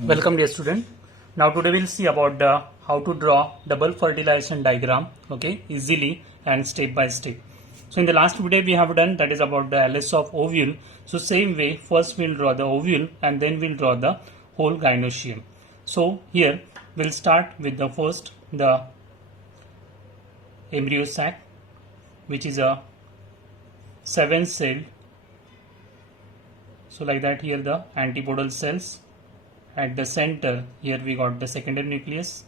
Welcome dear student. Now today we'll see about the how to draw double fertilization diagram, okay, easily and step by step. So in the last video we have done that is about the LS of ovule. So same way first we'll draw the ovule and then we'll draw the whole gynoecium. So here we'll start with the first the embryo sac, which is a 7 cell. So like that here the antipodal cells. At the center here we got the secondary nucleus.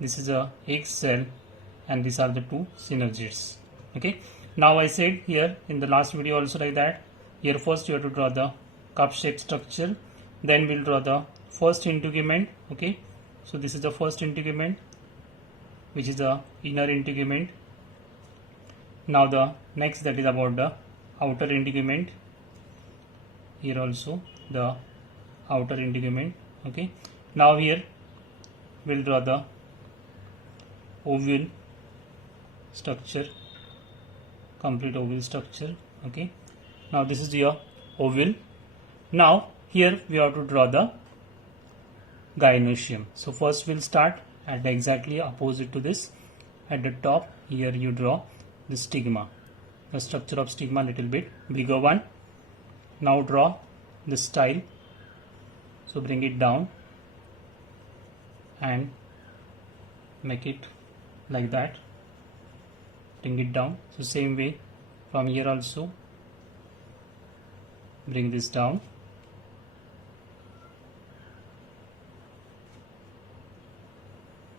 This is a egg cell and these are the two synergids. Okay. Now I said here in the last video also like that here first you have to draw the cup shaped structure, then we'll draw the first integument. Okay. So this is the first integument, which is the inner integument. Now the next that is about the outer integument. Here also the outer integument. Okay, now here we'll draw the ovule structure, complete ovule structure. Okay, now this is your ovule. Now here we have to draw the gynoecium. So first we'll start at exactly opposite to this. At the top here you draw the stigma, the structure of stigma, little bit bigger one. Now draw the style. So bring it down and make it like that. Bring it down. So same way from here also bring this down.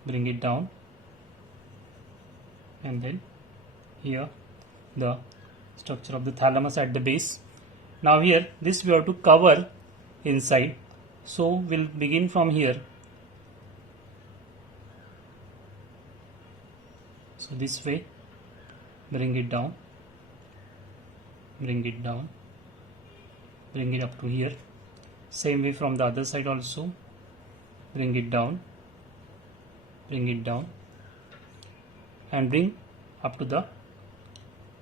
Bring it down and then here the structure of the thalamus at the base. Now here this we have to cover inside. So we'll begin from here. So this way, bring it down, bring it down, bring it up to here. Same way from the other side also, bring it down, and bring up to the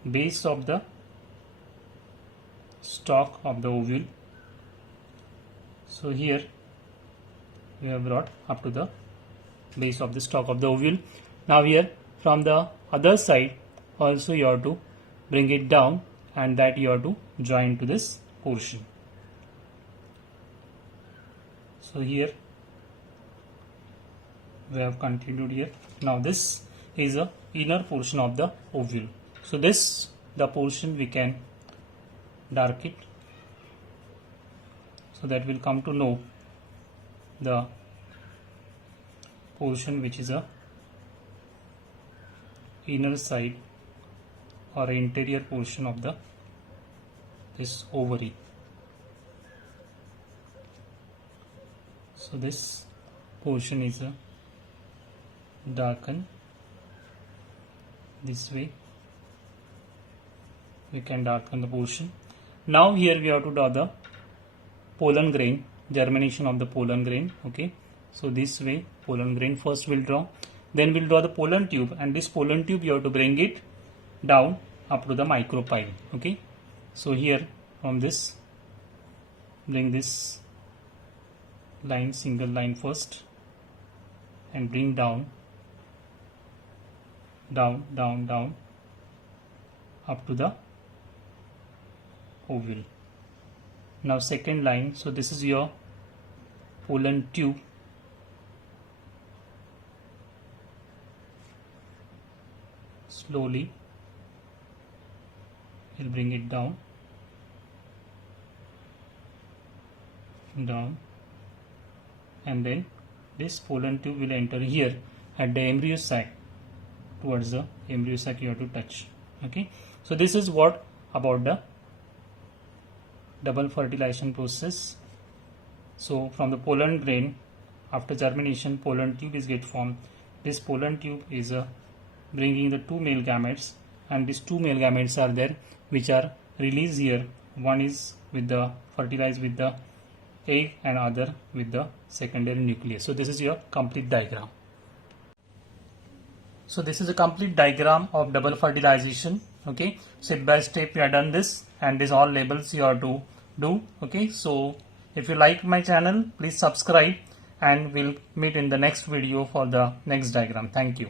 base of the stalk of the ovule. So here we have brought up to the base of the stalk of the ovule. Now here from the other side also you have to bring it down and that you have to join to this portion. So here we have continued here. Now this is a inner portion of the ovule. So this the portion we can dark it, so that we'll come to know the portion which is a inner side or interior portion of the this ovary. So this portion is a darken. This way we can darken the portion. Now here we have to draw the pollen grain, germination of the pollen grain. Okay, so this way pollen grain first we'll draw, then we'll draw the pollen tube, and this pollen tube you have to bring it down up to the micropyle. Okay, so here from this bring this line, single line first, and bring down up to the ovule. Now second line, so this is your pollen tube. Slowly we'll bring it down, and then this pollen tube will enter here at the embryo sac. Towards the embryo sac you have to touch. Okay, so this is what about the double fertilization process. So from the pollen grain after germination pollen tube is get formed. This pollen tube is bringing the two male gametes, and these two male gametes are there which are released here. One is with the fertilized with the egg and other with the secondary nucleus. So this is your complete diagram. So this is a complete diagram of double fertilization. Okay, step by step we have done this, and these all labels you have to do. Okay, so if you like my channel, please subscribe and we'll meet in the next video for the next diagram. Thank you.